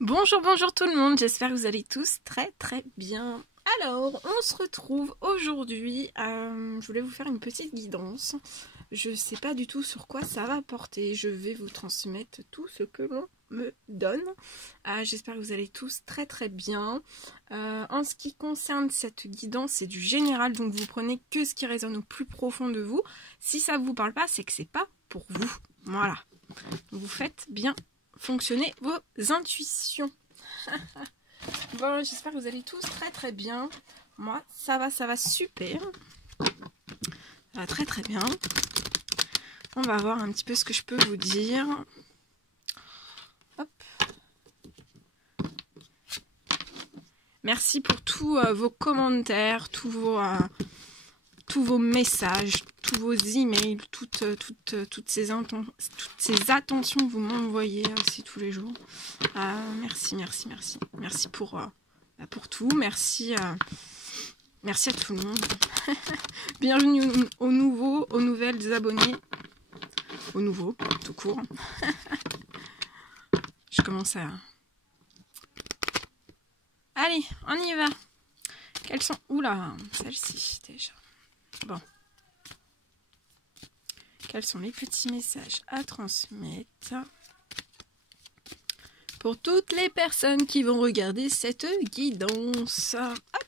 Bonjour, bonjour tout le monde, j'espère que vous allez tous très très bien. Alors, on se retrouve aujourd'hui, je voulais vous faire une petite guidance. Je sais pas du tout sur quoi ça va porter, je vais vous transmettre tout ce que l'on me donne. J'espère que vous allez tous très très bien. En ce qui concerne cette guidance, c'est du général, donc vous prenez que ce qui résonne au plus profond de vous. Si ça vous parle pas, c'est que c'est pas pour vous. Voilà. Donc vous faites bien fonctionner vos intuitions. Bon, j'espère que vous allez tous très très bien. Moi, ça va super. Ça va très très bien. On va voir un petit peu ce que je peux vous dire. Hop. Merci pour tous vos commentaires, tous vos messages, tous vos emails, toutes ces attentions que vous m'envoyez aussi tous les jours. Merci. Merci pour tout. Merci à tout le monde. Bienvenue aux nouveaux, aux nouvelles abonnés. Aux nouveaux, tout court. Je commence à... Allez, on y va. Quelles sont... Oula, celle-ci déjà. Bon. Quels sont les petits messages à transmettre pour toutes les personnes qui vont regarder cette guidance? Hop.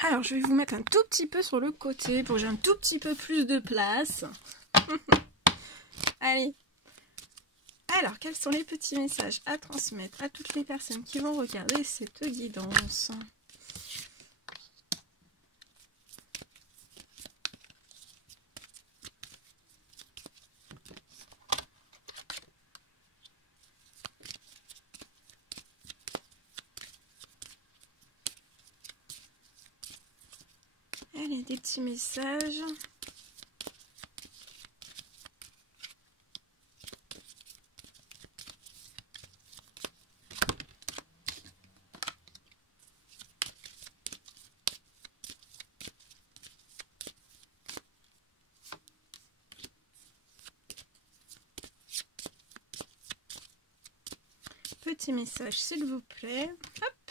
Alors, je vais vous mettre un tout petit peu sur le côté pour que j'ai un tout petit peu plus de place. Allez. Alors, quels sont les petits messages à transmettre à toutes les personnes qui vont regarder cette guidance? Allez, des petits messages. Petit message, s'il vous plaît. Hop.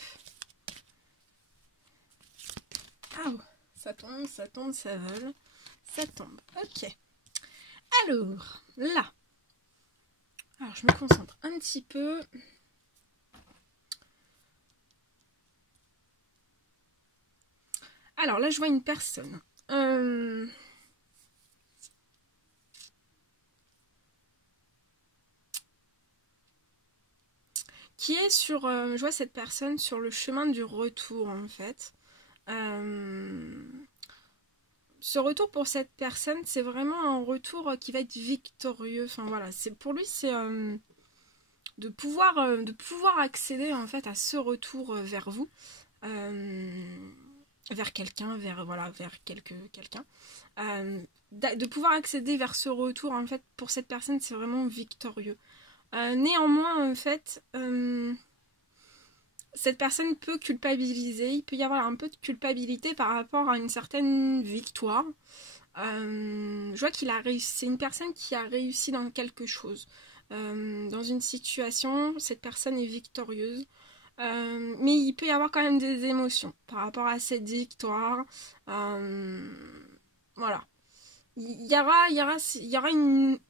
Ah, ça tombe, ça vole. Ça tombe. Ok. Alors, là. Alors, je me concentre un petit peu. Alors, là, je vois une personne. Qui est sur... je vois cette personne sur le chemin du retour, en fait. Ce retour pour cette personne, c'est vraiment un retour qui va être victorieux. Enfin, voilà. Pour lui, c'est de pouvoir accéder, en fait, à ce retour vers vous. Vers quelqu'un, vers quelqu'un. De pouvoir accéder vers ce retour, en fait, pour cette personne, c'est vraiment victorieux. Néanmoins, en fait, cette personne peut culpabiliser. Il peut y avoir un peu de culpabilité par rapport à une certaine victoire. Je vois qu'il a réussi. C'est une personne qui a réussi dans quelque chose. Dans une situation, cette personne est victorieuse. Mais il peut y avoir quand même des émotions par rapport à cette victoire. Voilà. Il y aura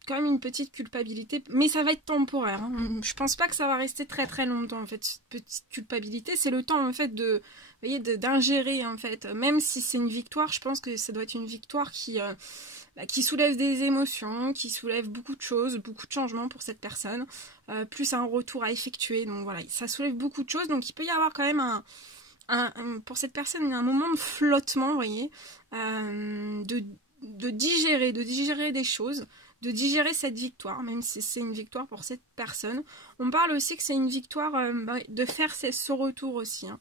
quand même une petite culpabilité, mais ça va être temporaire. Hein. Je pense pas que ça va rester très très longtemps en fait. Cette petite culpabilité, c'est le temps en fait d'ingérer en fait. Même si c'est une victoire, je pense que ça doit être une victoire qui soulève des émotions, qui soulève beaucoup de choses, beaucoup de changements pour cette personne, plus un retour à effectuer. Donc voilà, ça soulève beaucoup de choses. Donc il peut y avoir quand même pour cette personne un moment de flottement, vous voyez, de digérer des choses, de digérer cette victoire, même si c'est une victoire pour cette personne. On parle aussi que c'est une victoire de faire ce retour aussi. Hein.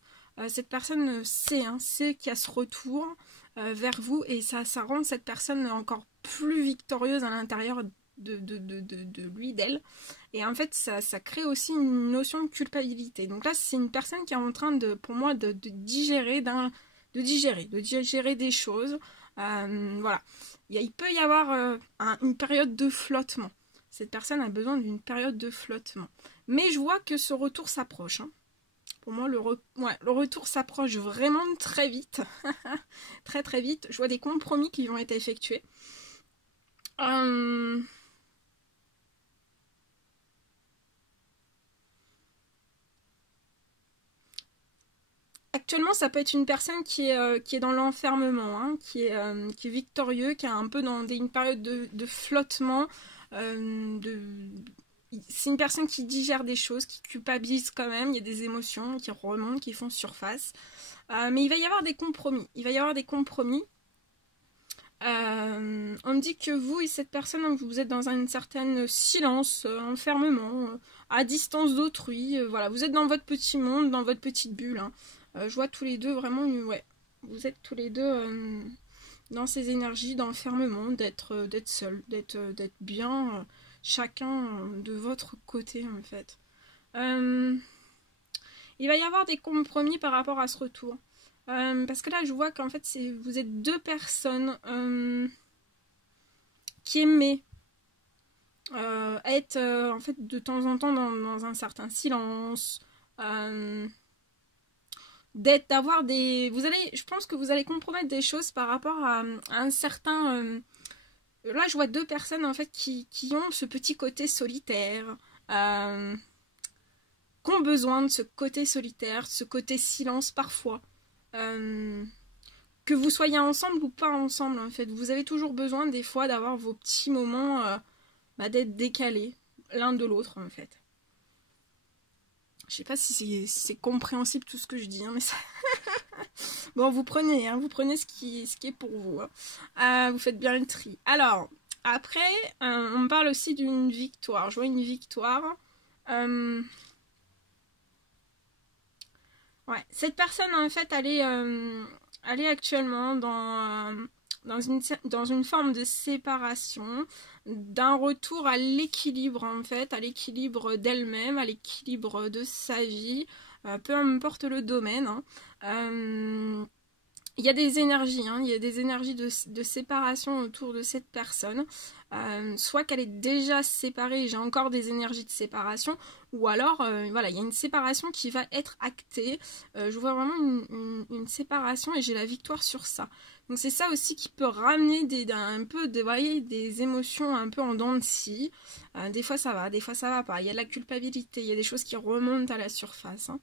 Cette personne sait qu'il y a ce retour vers vous et ça rend cette personne encore plus victorieuse à l'intérieur de lui, d'elle. Et en fait, ça crée aussi une notion de culpabilité. Donc là, c'est une personne qui est en train pour moi, de digérer des choses, Voilà. Il peut y avoir une période de flottement. Cette personne a besoin d'une période de flottement. Mais je vois que ce retour s'approche. Hein. Pour moi, le retour s'approche vraiment très vite. Très très vite. Je vois des compromis qui vont être effectués. Actuellement, ça peut être une personne qui est dans l'enfermement, hein, qui est victorieux, qui est un peu dans une période de flottement. C'est une personne qui digère des choses, qui culpabilise quand même. Il y a des émotions qui remontent, qui font surface. Mais il va y avoir des compromis. Il va y avoir des compromis. On me dit que vous et cette personne, vous êtes dans un certain silence, enfermement, à distance d'autrui. Voilà, vous êtes dans votre petit monde, dans votre petite bulle. Hein. Je vois tous les deux vraiment, ouais, vous êtes tous les deux dans ces énergies d'enfermement, d'être seul, d'être bien, chacun de votre côté en fait. Il va y avoir des compromis par rapport à ce retour. Parce que là, je vois qu'en fait, vous êtes deux personnes qui aimaient être en fait de temps en temps dans un certain silence. D'avoir des... je pense que vous allez compromettre des choses par rapport à un certain... là, je vois deux personnes en fait qui ont ce petit côté solitaire. Qui ont besoin de ce côté solitaire, ce côté silence parfois. Que vous soyez ensemble ou pas ensemble en fait, vous avez toujours besoin des fois d'avoir vos petits moments d'être décalés l'un de l'autre en fait. Je sais pas si c'est compréhensible tout ce que je dis, hein, mais ça... bon, vous prenez ce qui est pour vous. Hein. Vous faites bien le tri. Alors, après, on me parle aussi d'une victoire. Je vois une victoire. Ouais, cette personne en fait, elle est actuellement dans une forme de séparation, d'un retour à l'équilibre en fait, à l'équilibre d'elle-même, à l'équilibre de sa vie, peu importe le domaine. Hein. Il y a des énergies, hein, il y a des énergies de séparation autour de cette personne. Soit qu'elle est déjà séparée, j'ai encore des énergies de séparation, ou alors, voilà, il y a une séparation qui va être actée. Je vois vraiment une séparation et j'ai la victoire sur ça. Donc c'est ça aussi qui peut ramener un peu des émotions un peu en dents de scie. Des fois ça va, des fois ça va pas. Il y a de la culpabilité, il y a des choses qui remontent à la surface. Hein.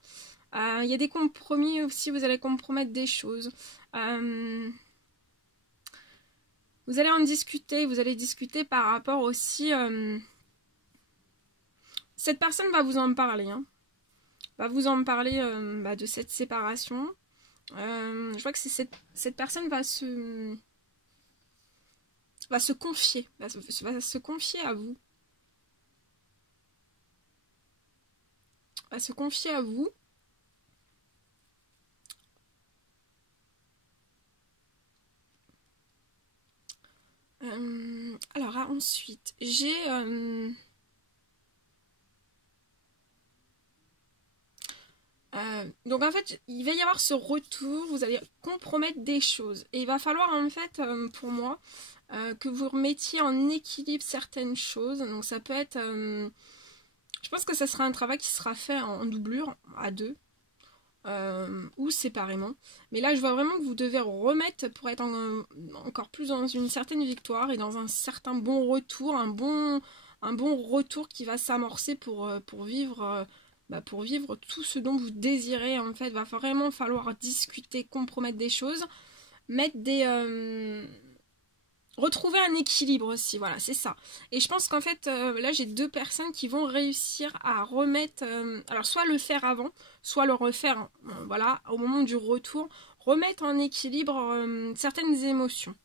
Il y a des compromis aussi, vous allez compromettre des choses. Vous allez en discuter, vous allez discuter par rapport aussi... cette personne va vous en parler, hein. Va vous en parler de cette séparation. Je vois que cette personne va se confier, va se confier à vous. Va se confier à vous. Alors ensuite, j'ai donc en fait, il va y avoir ce retour, vous allez compromettre des choses. Et il va falloir en fait, pour moi, que vous remettiez en équilibre certaines choses. Donc ça peut être... je pense que ça sera un travail qui sera fait en doublure, à deux. Ou séparément. Mais là, je vois vraiment que vous devez remettre pour être encore plus dans une certaine victoire et dans un certain bon retour, un bon retour qui va s'amorcer pour vivre tout ce dont vous désirez. En fait, va vraiment falloir discuter, compromettre des choses, mettre retrouver un équilibre aussi, voilà, c'est ça. Et je pense qu'en fait, là, j'ai deux personnes qui vont réussir à remettre... alors, soit le faire avant, soit le refaire, voilà, au moment du retour, remettre en équilibre certaines émotions.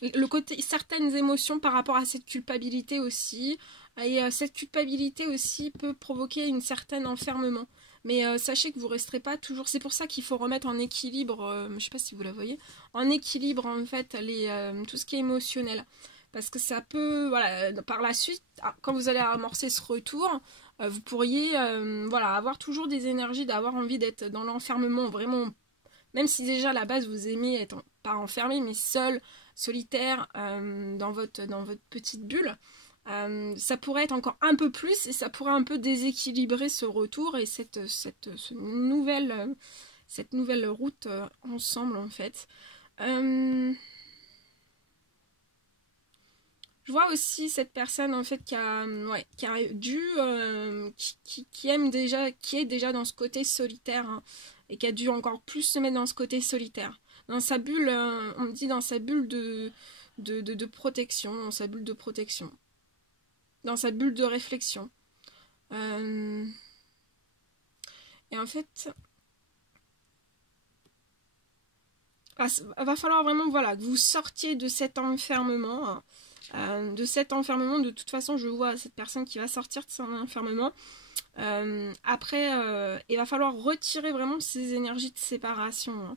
Le côté certaines émotions par rapport à cette culpabilité aussi. Et cette culpabilité aussi peut provoquer une certaine enfermement. Mais sachez que vous ne resterez pas toujours... C'est pour ça qu'il faut remettre en équilibre, je ne sais pas si vous la voyez, en équilibre en fait tout ce qui est émotionnel. Parce que ça peut, voilà, par la suite, quand vous allez amorcer ce retour, vous pourriez voilà, avoir toujours des énergies, d'avoir envie d'être dans l'enfermement vraiment Même si déjà à la base vous aimez être pas enfermé, mais seul, solitaire, dans votre petite bulle, ça pourrait être encore un peu plus et ça pourrait un peu déséquilibrer ce retour et cette nouvelle route ensemble en fait. Je vois aussi cette personne en fait qui a dû, qui aime déjà, qui est déjà dans ce côté solitaire, hein, et qui a dû encore plus se mettre dans ce côté solitaire. Dans sa bulle, on me dit dans sa bulle de protection, dans sa bulle de protection, dans sa bulle de réflexion. Et en fait, va falloir vraiment voilà, que vous sortiez de cet enfermement. Hein. De toute façon, je vois cette personne qui va sortir de son enfermement. Après, il va falloir retirer vraiment ces énergies de séparation.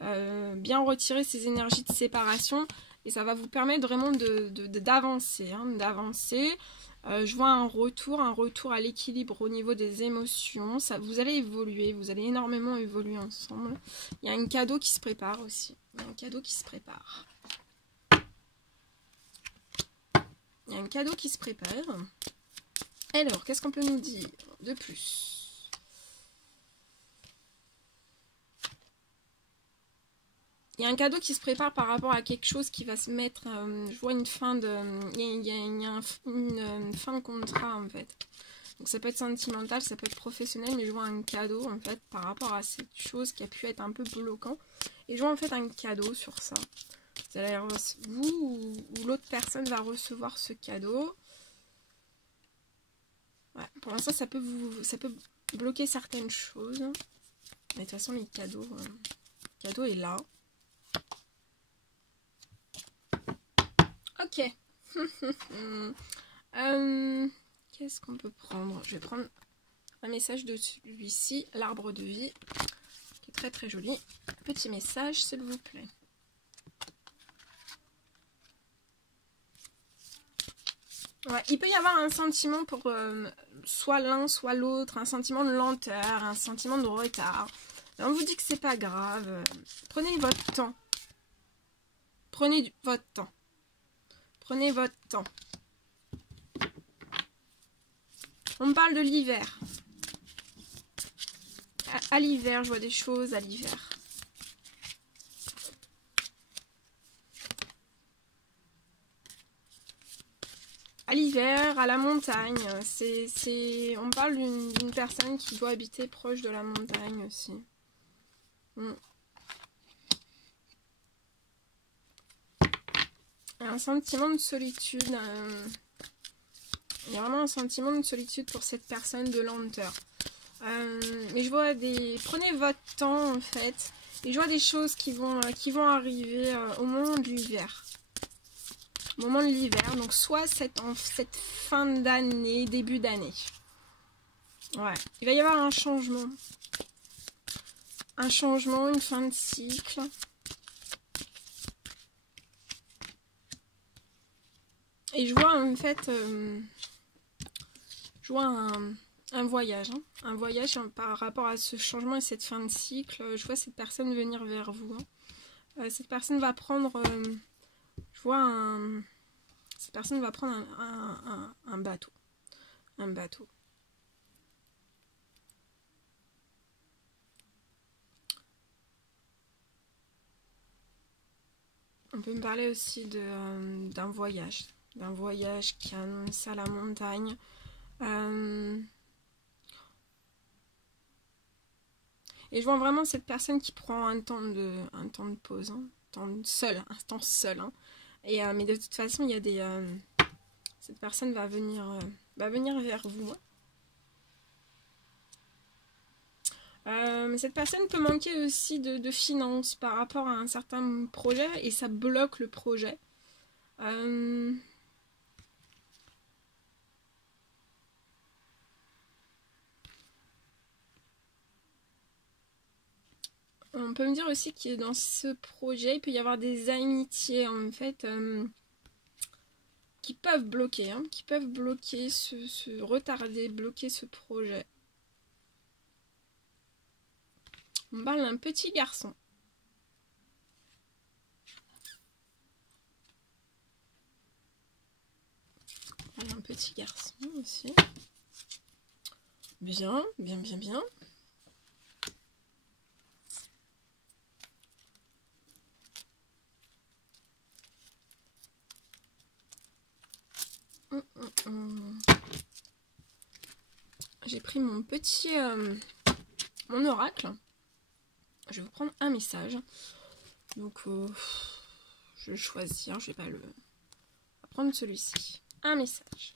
Hein. Bien retirer ces énergies de séparation. Et ça va vous permettre vraiment d'avancer. Hein, d'avancer. Je vois un retour à l'équilibre au niveau des émotions. Vous allez évoluer, vous allez énormément évoluer ensemble. Il y a un cadeau qui se prépare aussi. Il y a un cadeau qui se prépare. Il y a un cadeau qui se prépare. Alors, qu'est-ce qu'on peut nous dire de plus? Il y a un cadeau qui se prépare par rapport à quelque chose qui va se mettre... je vois une fin de... Il y a une fin de contrat, en fait. Donc ça peut être sentimental, ça peut être professionnel, mais je vois un cadeau, en fait, par rapport à cette chose qui a pu être un peu bloquant. Et je vois, en fait, un cadeau sur ça. Vous allez, vous ou l'autre personne va recevoir ce cadeau. Ouais, pour l'instant, ça peut bloquer certaines choses. Mais de toute façon, le cadeau est là. Ok. Qu'est-ce qu'on peut prendre? Je vais prendre un message de celui-ci, l'arbre de vie, qui est très très joli. Petit message, s'il vous plaît. Ouais, il peut y avoir un sentiment pour soit l'un, soit l'autre, un sentiment de lenteur, un sentiment de retard. Et on vous dit que c'est pas grave. Prenez votre temps. Prenez votre temps. Prenez votre temps. On me parle de l'hiver. À l'hiver, je vois des choses à l'hiver. À l'hiver, à la montagne. On parle d'une personne qui doit habiter proche de la montagne aussi. Un sentiment de solitude. Il y a vraiment un sentiment de solitude pour cette personne, de lenteur. Mais je vois prenez votre temps en fait. Et je vois des choses qui vont arriver au moment de l'hiver. Au moment de l'hiver. Donc soit cette fin d'année, début d'année. Ouais. Il va y avoir un changement. Un changement, une fin de cycle. Et je vois en fait... je vois un voyage. Hein. Un voyage par rapport à ce changement et cette fin de cycle. Je vois cette personne venir vers vous. Hein. Cette personne va prendre... je vois cette personne va prendre un bateau. Un bateau. On peut me parler aussi d'un voyage. D'un voyage qui annonce à la montagne. Et je vois vraiment cette personne qui prend un temps de pause. Hein. Un temps seul. Hein. Et, mais de toute façon, il y a des... cette personne va venir vers vous. Cette personne peut manquer aussi de finances par rapport à un certain projet et ça bloque le projet. On peut me dire aussi que dans ce projet, il peut y avoir des amitiés en fait qui peuvent bloquer, hein, qui peuvent bloquer, retarder, bloquer ce projet. On parle d'un petit garçon. petit garçon aussi. Bien, bien, bien, bien. J'ai pris mon petit mon oracle. Je vais vous prendre un message. Donc je vais choisir, je vais pas le prendre celui-ci. Un message.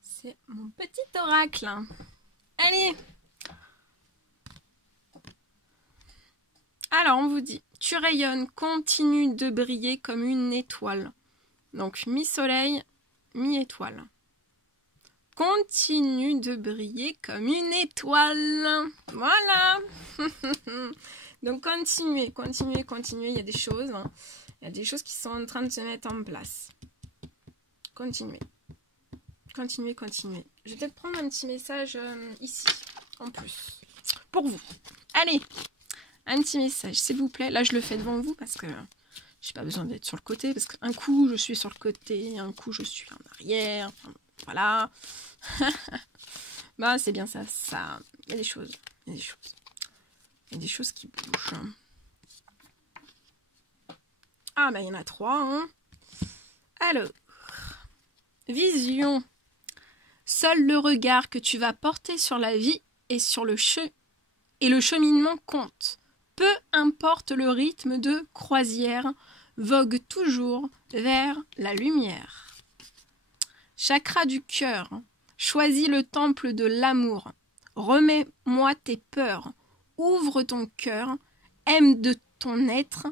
C'est mon petit oracle. Allez. Alors on vous dit, tu rayonnes, continue de briller comme une étoile. Donc mi-soleil, mi-étoile. Continue de briller comme une étoile. Voilà. Donc continuez, continuez, continuez. Il y a des choses. Il y a des choses qui sont en train de se mettre en place. Continuez. Continuez, continuez. Je vais peut-être prendre un petit message ici, en plus. Pour vous. Allez. Un petit message, s'il vous plaît. Là, je le fais devant vous parce que j'ai pas besoin d'être sur le côté. Parce qu'un coup, je suis sur le côté. Un coup, je suis en arrière. Enfin, voilà. Bah, c'est bien ça. Il y a des choses. Il y a des choses. Il y a des choses qui bougent. Ah, bah, il y en a 3. Hein. Alors. Vision. Seul le regard que tu vas porter sur la vie et sur le cheminement compte. Peu importe le rythme de croisière, vogue toujours vers la lumière. Chakra du cœur, choisis le temple de l'amour. Remets-moi tes peurs, ouvre ton cœur, aime de ton être.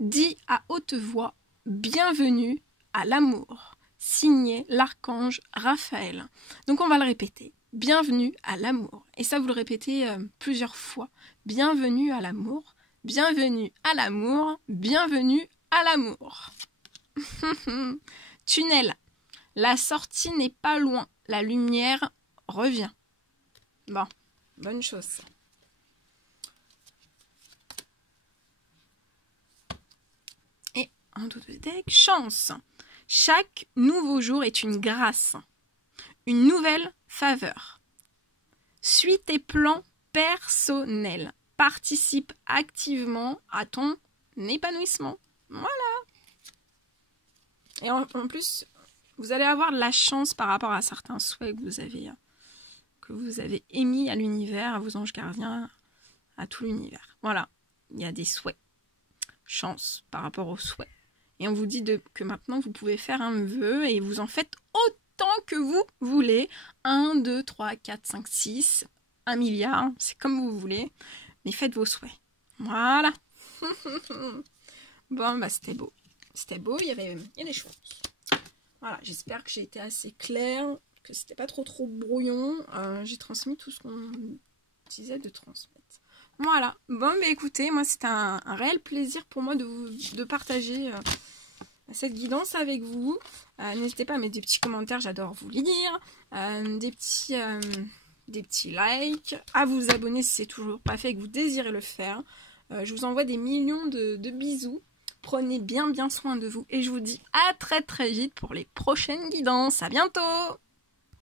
Dis à haute voix, bienvenue à l'amour. Signé l'archange Raphaël. Donc on va le répéter. Bienvenue à l'amour. Et ça, vous le répétez plusieurs fois. Bienvenue à l'amour. Bienvenue à l'amour. Bienvenue à l'amour. Tunnel. La sortie n'est pas loin. La lumière revient. Bon, bonne chose ça. Et un autre deck. Chance. Chaque nouveau jour est une grâce. Une nouvelle faveur. Suis tes plans personnels. Participe activement à ton épanouissement. Voilà. Et en plus, vous allez avoir de la chance par rapport à certains souhaits que vous avez émis à l'univers, à vos anges gardiens, à tout l'univers. Voilà. Il y a des souhaits. Chance par rapport aux souhaits. Et on vous dit que maintenant, vous pouvez faire un vœu et vous en faites autant que vous voulez. 1, 2, 3, 4, 5, 6, 1 milliard. C'est comme vous voulez. Mais faites vos souhaits. Voilà. Bon, bah c'était beau. C'était beau, il y a des choses. Voilà, j'espère que j'ai été assez claire, que c'était pas trop brouillon. J'ai transmis tout ce qu'on disait de transmettre. Voilà. Bon, bah écoutez, moi c'était un réel plaisir pour moi de partager cette guidance avec vous. N'hésitez pas à mettre des petits commentaires, j'adore vous lire. Des petits likes. À vous abonner si c'est toujours pas fait et que vous désirez le faire. Je vous envoie des millions de bisous. Prenez bien soin de vous. Et je vous dis à très vite pour les prochaines guidances. À bientôt!